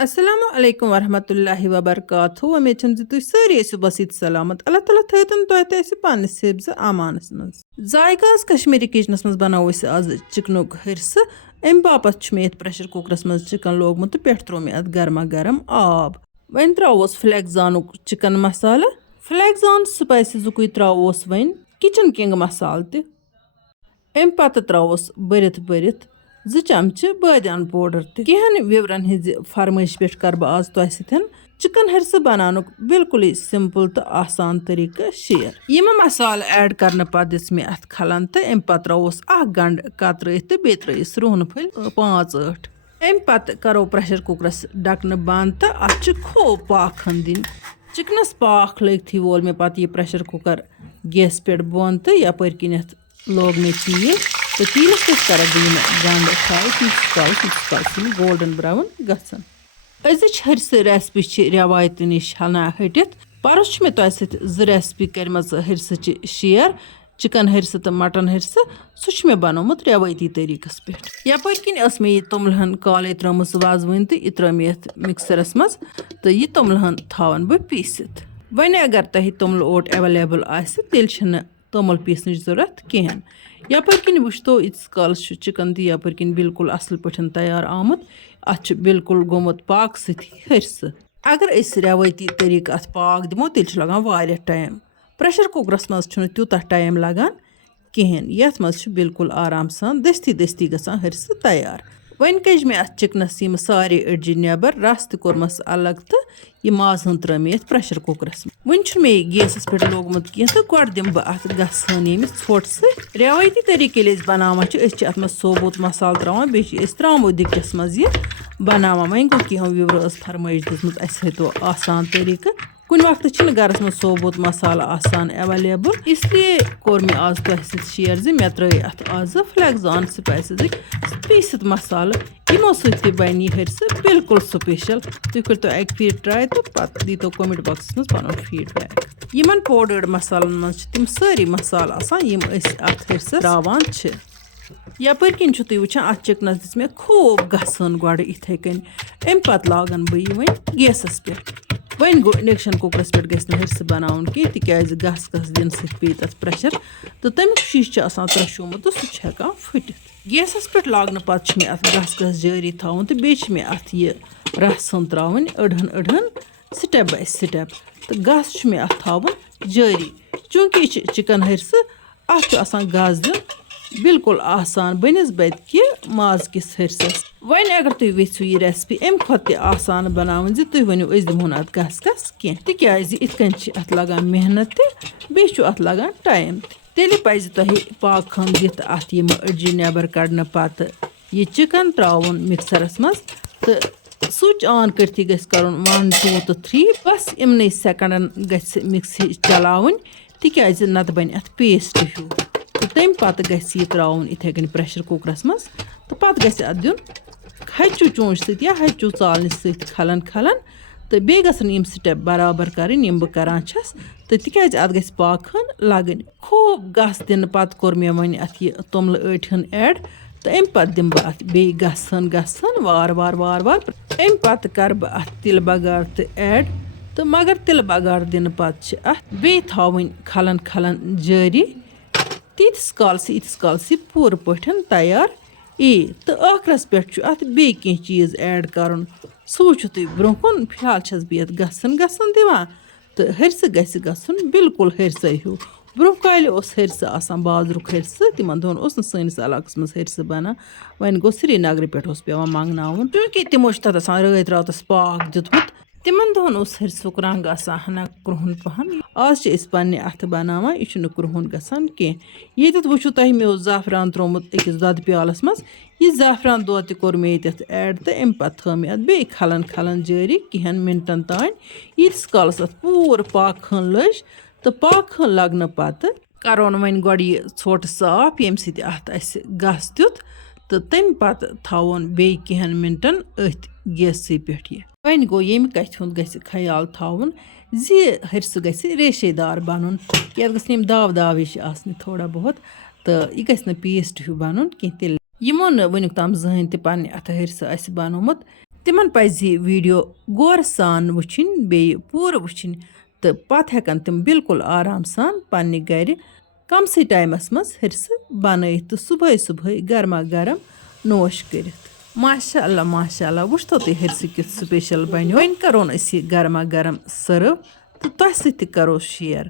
Assalamu alaikum warahmatullahi wabarakatuh. उम्मीद छम तुम सारी सुबह सलामत अल्लाह ताला थन तो पानस हिफ्ज आमानस मज जायका कश्मीरी किचनस मज बनाओ आज चिकनुक हरस अम बापत मे प्रेशर कुकरस मज चिकन लोगमुत तो पे त्रो मे गर्मा गर्म आब वन त्रोस फ्लैगजानुक चिकन मसाला फ्लैगजान स्पाइसेस त्रोस वन किचन किंग मसाल अम पत त्रोस बरित बरित 2 चमचे बादियान पाउडर तहन विवरन हज फरमाइश पे कर आज तुह चिकन हरस बनानुक बिल्कुल सिंपल तो आसान तरीका शेयर यम मसाल ऐड करने पत दिस मे अत खलन तो अम पत त्रोस गंड कतर तो बे त्रस रुहन फल 5-8 अम पत करो प्रेशर कुकरस ढकन बंद तो अत खूब पाख दिन चिकनस पाख लगती वोल मे पत यह प्रेशर कुकर गैस पे बंद तो यपर किन लोग मे तील तो तीलस कर गंड फ्राई तीस गोल्डन ब्राउन गसन अजिच हरस रेसिपी रवायत नश हना हटित परस मे तुह सह रेसिपी कर हरस शेयर चिकन हरस तो मटन हरस सह मे बनोमुत रवायती तरीकस पे यपर किन मे यह तोमलहन काले त्रम वजवन तो यह त्रो मे मिक्सरस मज तो यह तोमलहन थावन बह पीसित वन अगर तह तोमल ओट एवेलेबल तेल तोमल पीसन जरूरत कहें यपर किन वो इस काल चिकन तो यपर किन बिल्कुल असल पे तैयार आमुत अत बिल्कुल गोमुत पाक सती हरस अगर रवायती तरीक अत पाक दिमो तेल लगान वारिया टाइम प्रेशर कुकरस मज तूता टाइम लगान कहें यथ मज बिल्कुल आराम सान दस्ती दस्ती गसान हरस तैयार वन कज मे अत चिकनस यम सारे अड़जि नबर रस तोर्मस अलग तो यह माज हन त्रो मे प्रेशर कुकरस वन मे गैसस पे लोगमुत कह तो गो दिम बह अत गसन यम ोट सत रवायती तरीके बनावान अत मज सोबूत मसाल त्रावान बे त्रामो दिकचस मज यह बनावान वन गो कहो व्यूवर फरमाइश दिसमुत अस तो आसान तरीक कुन वक्त गरस मज सोबूत मसाला आसान एवेलेबल इसलिए कोर मे आज तुह शेयर मे त्रे अत आज फ्लैगजान स्पाइसेस पीसित मसाल यमो सत बन हरस बिल्कुल स्पेशल तुम करो अक फिर ट्राई तो पत दीतो कमेंट बॉक्स मज पन फीडबैक यमन पाउडर्ड मसालन मज तम सारी मसाल आसान यम अत हरस त्रावान यपर किन तुम वुचान अत चिकनस दिस मे खूब गसन गो इथे कन अम पत लागन बह वन गैसस पे वन गो इंडक्शन कुकरस पे गस हरस बनावन कह तिकाज गस गस दिन पे तथ प्रेशर तो तमिक शीश त्रशोमुत तो सह फुट गैसस पे लागन पत मे अत गस गस जारी थवन तो बे मे अत यह रस त्रावन अड़हन अड़हन स्टेप बाय स्टेप तो गस मे अत थवन जारी चूंकि चिकन हरस अत गस दिन बिल्कुल आसान बनस्बत कि माज किस हरसस वन अगर तुम वेो यह रेसिपी अम खुद आसान बनावन तुम वनो दिमोन अत गस गस कह तिकाज इथकन अत लगान मेहनत बे अत लगान टाइम तेल पज तुह पाक खन दित अत यम अड़जि नबर कड़न पत यह चिकन त्रावन मिक्सरस मज तो स्विच ऑन करती गस करुन 1 2 तो 3 बस इमन सेकंडन गस मिक्सी चलावन तिकाज नत बन अत पेस्ट हूँ तो तम पत गस यह त्रावन इथे कन प्रेशर कुकरस मज तो पत गस अत दिन हचू चोंच सत या हचू चालने सत खलन खलन तो बे गसन यम स्टेप बराबर करन यम बह करान छस तो तिकाज अत गस पाखन लगन खूब गस दिन पत कोर मे वन अत यह तोमल अठन ऐड तो अम पत दिम बह अत बे गसन गसन वार वार वार वार अम पत कर बह अत तिल बगार तो ऐड तो मगर तिल बगार दिन पत अत बे थावन खलन खलन जारी तीस काल पूर पठन तैयार तो आखरस पे अत बे कह चीज ऐड कर सह वुचु तुम ब्रोह कुन फिलहाल छस बह गसन गसन दिवान तो हरस गस गसन बिल्कुल हरस हूँ ब्रोह काल हरस आसान बाजरुक हरस तिमन दोहन सैनिस इलाकस मज हरस बना वन गो श्रीनगर पे पेवान मंगनावन चूंकि तिमो तथ रत रातस पाक दितमुत तिमन दोहन हरसुक रंग आसान हना क्रुहन पहन आज पे अत बनावान यह क्रुहन गसान कह ये वुचु तुह मे ज़ाफ़रान त्रोमुत अकिस दद प्यालस मज यह ज़ाफ़रान दो कोर मे ऐड तो अम पे थो मे अत बे खलन खलन जारी कहें मिनटन तान यीस कालस अत पूर पाखन लज तो पाखन लगन पत करोन वन गो यह ोट साफ यम सत अत गस दित तो तम पत थवन बे कहें मिनटन अथ गैस पे वन गो यम कथ हुंद गस ख्याल थवन जी हरस गस रेशेदार बनन ये गम दाव दाव आसने थोड़ा बहुत तो यह गस पेस्ट हूँ बनन कह तेल यमो नुक तम जहन तह अत हरस बनोमुत تِمن پَزِ یہِ ویٖڈیو غورٕ سان وٕچھِنۍ بیٚیہِ پوٗرٕ وٕچھِنۍ تہٕ پَتہٕ ہٮ۪کَن تِم بِلکُل آرام سان پنٛنہِ گَرِ کَمسٕے ٹایمَس منٛز ۂرسہٕ بَنٲیِتھ تہٕ صُبحٲے صُبحٲے گرما گرم نوش کٔرِتھ. ماشاء اللہ وٕچھتو تُہۍ ۂرسہٕ کیُتھ سٕپیشَل بَنیو. وۄنۍ کَرون أسۍ یہِ گرما گرم سٔرٕو تہٕ تۄہہِ سۭتۍ تہِ کَرو شِیر.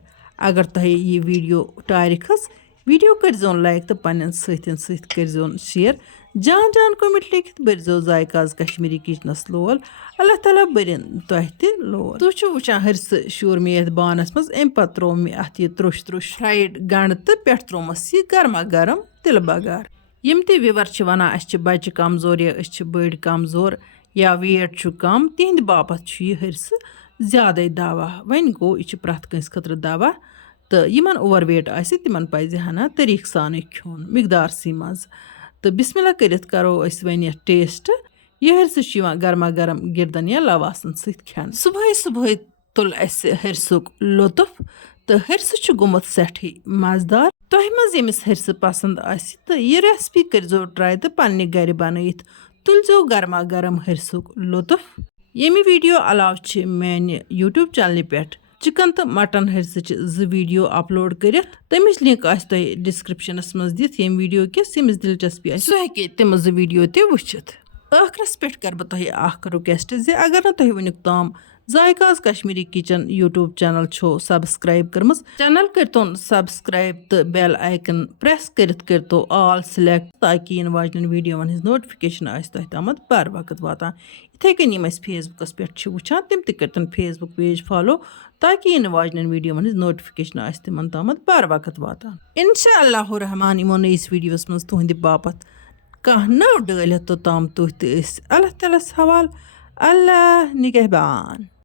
اگر تۄہہِ یہِ ویٖڈیو ٹارِ کھٔژ ویٖڈیو کٔرۍزیون لایک تہٕ پنٛنٮ۪ن سۭتٮ۪ن سۭتۍ کٔرۍزیون شِیر. جان کوٚمٮ۪نٛٹ لیکھِتھ بٔرۍزیو ذایقاز کشمیٖری کِچنَس لول. اللہ تعالیٰ بٔرِنۍ تۄہہِ تہِ لول. تُہۍ چھِو وٕچھان ۂرسہٕ شوٗر مےٚ یَتھ بانَس منٛز. اَمہِ پَتہٕ ترٛوو مےٚ اَتھ یہِ ترٛوٚش فرٛایِڈ گَنٛڈٕ تہٕ پٮ۪ٹھٕ ترٛوومَس یہِ گرما گرم تِلہٕ بَگار. یِم تہِ وِوَر چھِ وَنان اَسہِ چھِ بَچہِ کمزور یا أسۍ چھِ بٔڑۍ کمزور یا ویٹ چھُ کَم تِہِنٛدِ باپَتھ چھُ یہِ ۂرسہٕ زیادَے دَوا. وۄنۍ گوٚو یہِ چھِ پرٛٮ۪تھ کٲنٛسہِ خٲطرٕ دَوا تہٕ یِمَن اوٚوَر ویٹ آسہِ تِمَن پَزِ ہَنا طریٖقہٕ سانٕے کھیوٚن مِقدارسٕے منٛز. تہٕ بِسمہِ اللہ کٔرِتھ کَرو أسۍ وۄنۍ یَتھ ٹیسٹ. یہِ ۂرسہٕ چھُ یِوان گرما گرم گِردَن یا لَواسَن سۭتۍ کھٮ۪نہٕ. صُبحٲے تُل اَسہِ ۂرسُک لُطف تہٕ ۂرسہٕ چھُ گوٚمُت سٮ۪ٹھٕے مَزٕدار. تۄہہِ منٛز ییٚمِس ۂرسہٕ پَسنٛد آسہِ تہٕ یہِ رٮ۪سپی کٔرۍزیو ٹرٛاے تہٕ پنٛنہِ گَرِ بَنٲیِتھ تُلزیو گرما گرم ۂرسُک لُطف. ییٚمہِ ویٖڈیو علاوٕ چھِ میٛانہِ یوٗٹیوٗب چَنلہِ پٮ۪ٹھ چِکَن تہٕ مَٹن ۂرسٕچہِ 2 ویٖڈیو اَپلوڈ کٔرِتھ. تَمِچ لِنک آسہِ تۄہہِ ڈِسکرِپشَنَس منٛز دِتھ. ییٚمہِ ویٖڈیو کِس ییٚمِس دِلچَسپی آسہِ سُہ ہیٚکہِ تِم 2 ویٖڈیو تہِ وٕچھِتھ. ٲخرَس پٮ۪ٹھ کَرٕ بہٕ تۄہہِ اَکھ رِکوٮ۪سٹ زِ اگر نہٕ تۄہہِ وٕنیُک تام ذایقاز کشمیٖری کِچَن یوٗٹیوٗب چَنَل چھو سبسکرایب کٔرمٕژ چَنَل کٔرۍتون سبسکرایب تہٕ بیل آیکن پرٛٮ۪س کٔرِتھ کٔرۍتو آل سِلٮ۪کٹ تاکہِ یِنہٕ واجنٮ۪ن ویٖڈیووَن ہِنٛز نوٹِفِکیشن آسہِ تۄہہِ تامَتھ بَر وقت واتان. یِتھَے کٔنۍ یِم اَسہِ فیس بُکَس پٮ۪ٹھ چھِ وٕچھان تِم تہِ کٔرۍتَن فیس بُک پیج فالو تاکہِ یِنہٕ واجنٮ۪ن ویٖڈیووَن ہِنٛز نوٹِفِکیشن آسہِ تِمن تامَتھ بَر وقت واتان. اِنشاء اللہُ رحمان یِمو نٔیِس ویٖڈیوَس منٛز تُہٕنٛدِ باپَتھ کانٛہہ نٔو ڈٲلۍ توٚتام تُہۍ تہِ ٲسۍ اللہ تعالیٰ ہَس حوالہٕ. اللہ نِگہبان.